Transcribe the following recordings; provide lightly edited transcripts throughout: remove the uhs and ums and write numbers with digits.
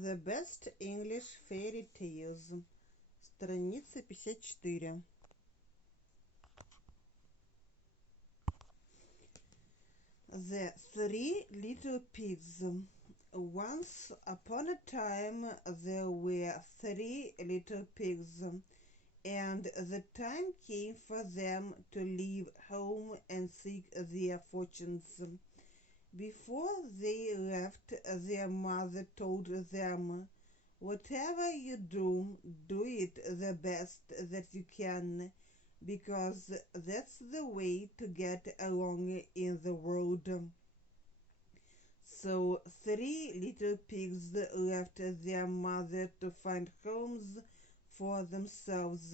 The Best English Fairy Tales. Страница 54. The Three Little Pigs. Once upon a time there were three little pigs, and the time came for them to leave home and seek their fortunes. Before they left, their mother told them, "Whatever you do, do it the best that you can, because that's the way to get along in the world." So three little pigs left their mother to find homes for themselves.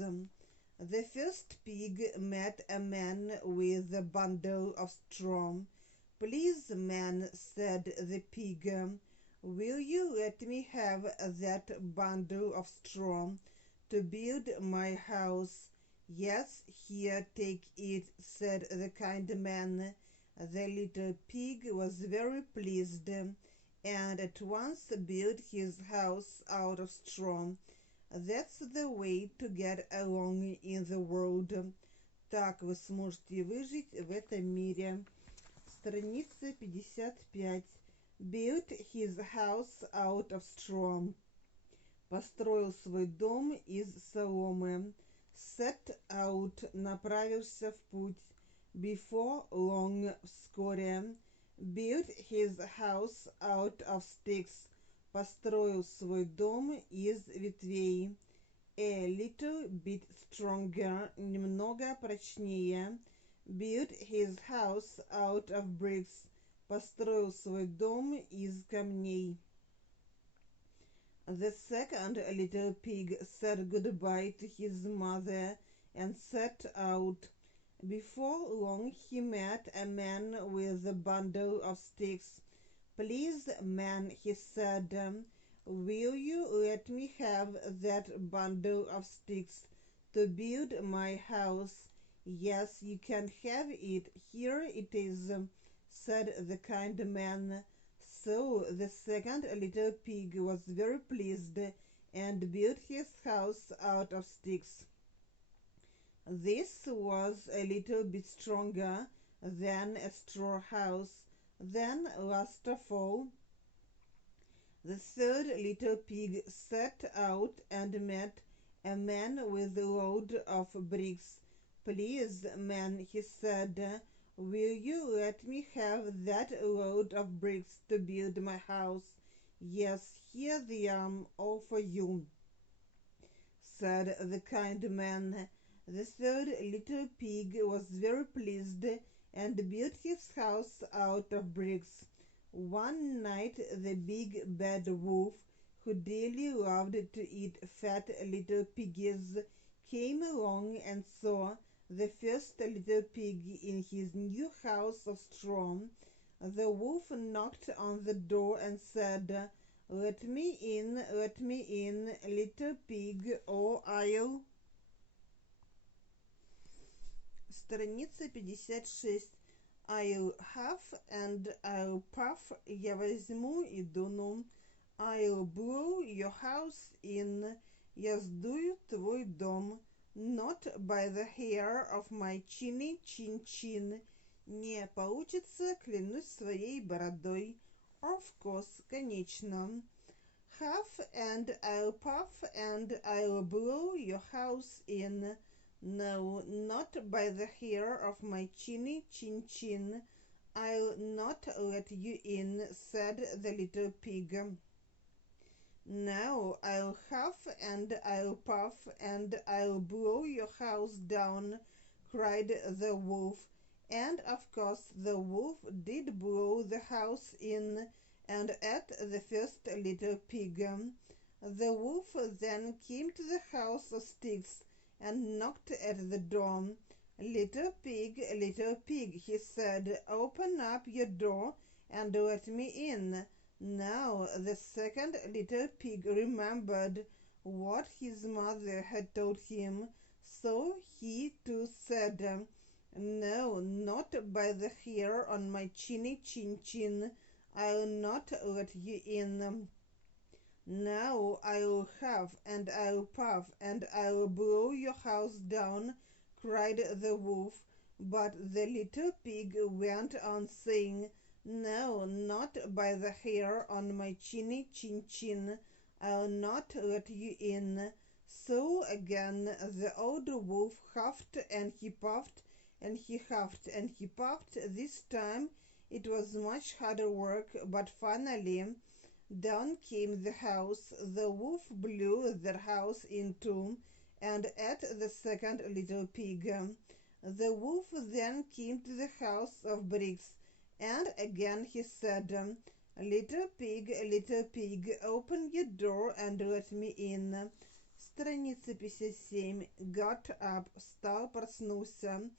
The first pig met a man with a bundle of straw. "Please, man," said the pig, "will you let me have that bundle of straw to build my house?" "Yes, here, take it," said the kind man. The little pig was very pleased, and at once built his house out of straw. That's the way to get along in the world. Так вы сможете выжить в этом мире. Страница 55. Built his house out of straw. Построил свой дом из соломы. Set out. Направился в путь. Before long. Вскоре. Built his house out of sticks. Построил свой дом из ветвей. A little bit stronger. Немного прочнее. Built his house out of bricks. Построил свой дом из камней. The second little pig said goodbye to his mother and set out. Before long he met a man with a bundle of sticks. "Please, man," he said, "will you let me have that bundle of sticks to build my house?" "Yes, you can have it. Here it is," said the kind man. So the second little pig was very pleased and built his house out of sticks. This was a little bit stronger than a straw house. Then, last of all, the third little pig set out and met a man with a load of bricks. "Please, man," he said, "will you let me have that load of bricks to build my house?" "Yes, here they are, all for you," said the kind man. The third little pig was very pleased and built his house out of bricks. One night the big bad wolf, who dearly loved to eat fat little piggies, came along and saw the first little pig in his new house of straw. The wolf knocked on the door and said, let me in, little pig, or I'll..." Страница 56. I'll huff and I'll puff. Я возьму и дуну. I'll blow your house in. Я сдую твой дом. Not by the hair of my chinny chin-chin. Не получится, клянусь своей бородой. Of course, конечно. Huff and I'll puff and I'll blow your house in. No, not by the hair of my chinny chin-chin. I'll not let you in, said the little pig. Now I'll huff and I'll puff and I'll blow your house down, cried the wolf. And of course the wolf did blow the house in and ate the first little pig. The wolf then came to the house of sticks and knocked at the door. Little pig, he said, open up your door and let me in." Now the second little pig remembered what his mother had told him, so he too said, "No, not by the hair on my chinny chin-chin. I'll not let you in." Now I'll huff and I'll puff and I'll blow your house down, cried the wolf. But the little pig went on saying, no, not by the hair on my chinny chin chin, I'll not let you in. So again the old wolf huffed and he puffed and he huffed and he puffed. This time it was much harder work, but finally down came the house. The wolf blew the house in two and ate the second little pig. The wolf then came to the house of bricks, and again he said, little pig, open your door and let me in. Страница 57. Got up, стал, проснулся.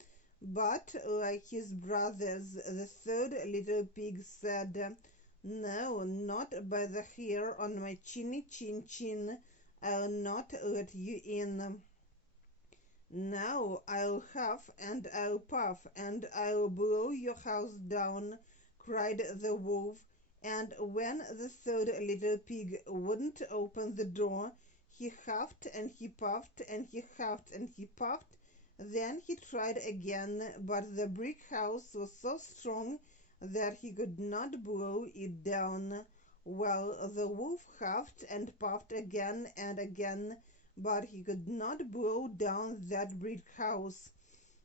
But, like his brothers, the third little pig said, no, not by the hair on my chinny chin chin, I'll not let you in. Now I'll huff and I'll puff and I'll blow your house down, cried the wolf. And when the third little pig wouldn't open the door, he huffed and he puffed and he huffed and he puffed. Then he tried again, but the brick house was so strong that he could not blow it down. Well, the wolf huffed and puffed again and again, but he could not blow down that brick house.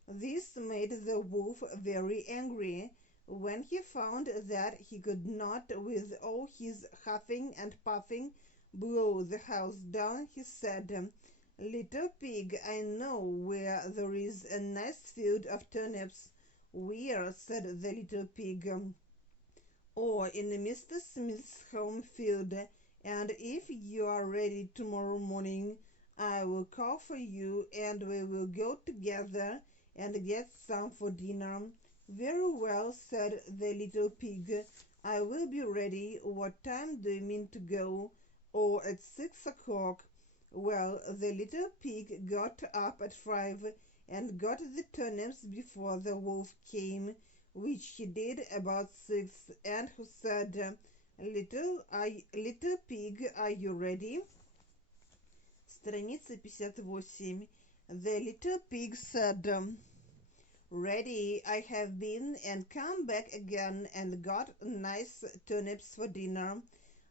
This made the wolf very angry. When he found that he could not, with all his huffing and puffing, blow the house down, he said, little pig, I know where there is a nice field of turnips. Where? Said the little pig. Oh, in Mr. Smith's home field, and if you are ready tomorrow morning, I will call for you and we will go together and get some for dinner. Very well, said the little pig. I will be ready. What time do you mean to go? Oh, at 6 o'clock. Well, the little pig got up at 5 and got the turnips before the wolf came, which he did about 6, and who said, little pig, are you ready? Страница 58. The little pig said, ready, I have been and come back again and got nice turnips for dinner.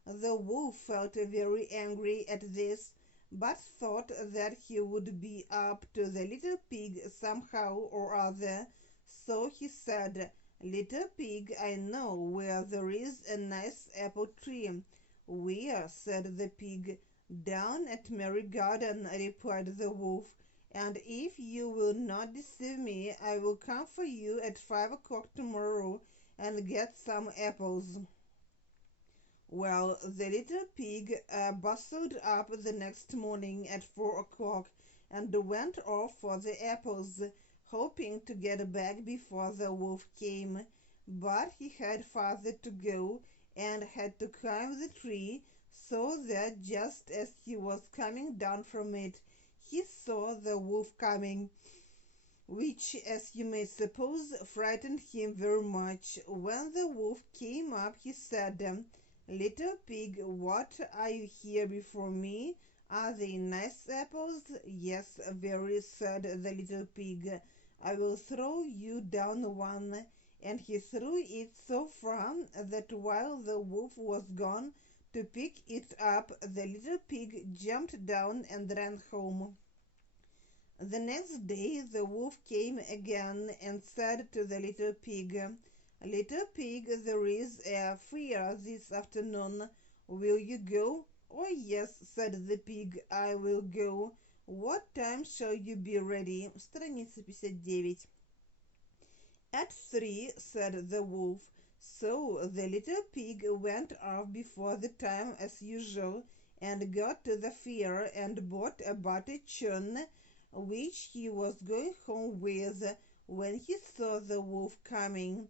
The wolf felt very angry at this, but thought that he would be up to the little pig somehow or other. So he said, little pig, I know where there is a nice apple tree. Where? Said the pig. Down at Merry Garden, replied the wolf, and if you will not deceive me, I will come for you at 5 o'clock tomorrow and get some apples. Well, the little pig bustled up the next morning at 4 o'clock and went off for the apples, hoping to get back before the wolf came. But he had farther to go and had to climb the tree, so that just as he was coming down from it, he saw the wolf coming, which, as you may suppose, frightened him very much. When the wolf came up, he said, little pig, what, are you here before me? Are they nice apples? Yes, very, said the little pig. I will throw you down one. And he threw it so far that while the wolf was gone to pick it up, the little pig jumped down and ran home. The next day the wolf came again and said to the little pig, little pig, there is a fair this afternoon. Will you go? Oh, yes, said the pig, I will go. What time shall you be ready? Страница 59. At 3, said the wolf. So the little pig went off before the time as usual and got to the fair and bought a butter churn, which he was going home with when he saw the wolf coming.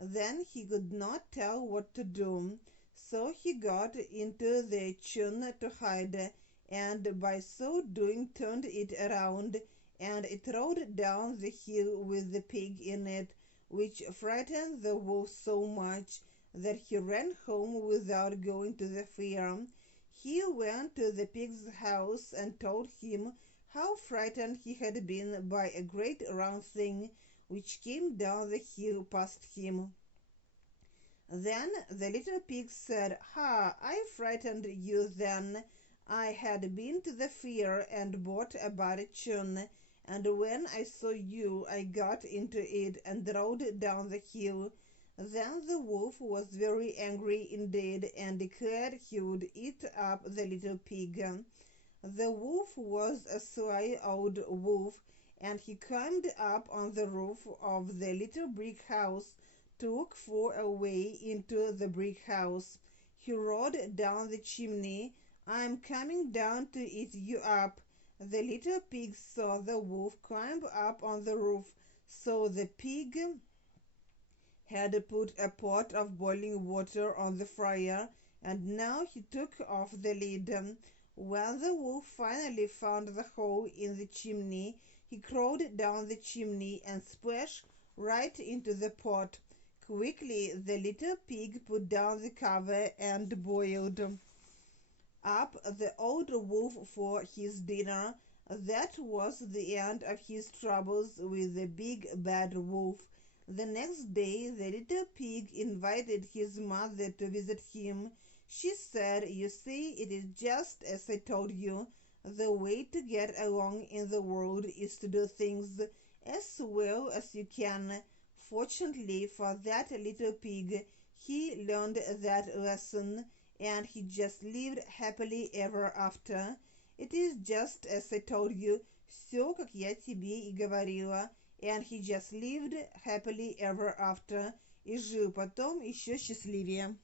Then he could not tell what to do, so he got into the churn to hide, and by so doing turned it around, and it rolled down the hill with the pig in it, which frightened the wolf so much that he ran home without going to the fair. He went to the pig's house and told him how frightened he had been by a great round thing which came down the hill past him. Then the little pig said, "Ha, I frightened you then. I had been to the fair and bought a barley-churn, and when I saw you I got into it and rode down the hill." Then the wolf was very angry indeed and declared he would eat up the little pig. The wolf was a sly old wolf, and he climbed up on the roof of the little brick house to look for a way into the brick house. He roared down the chimney, "I'm coming down to eat you up." The little pig saw the wolf climb up on the roof, so the pig had put a pot of boiling water on the fire, and now he took off the lid. When the wolf finally found the hole in the chimney, he crawled down the chimney and splashed right into the pot. Quickly the little pig put down the cover and boiled up the old wolf for his dinner. That was the end of his troubles with the big bad wolf. The next day the little pig invited his mother to visit him. She said, "You see, it is just as I told you. The way to get along in the world is to do things as well as you can." Fortunately for that little pig, he learned that lesson, and he just lived happily ever after. It is just as I told you, все, как я тебе и говорила. And he just lived happily ever after, и жил потом еще счастливее.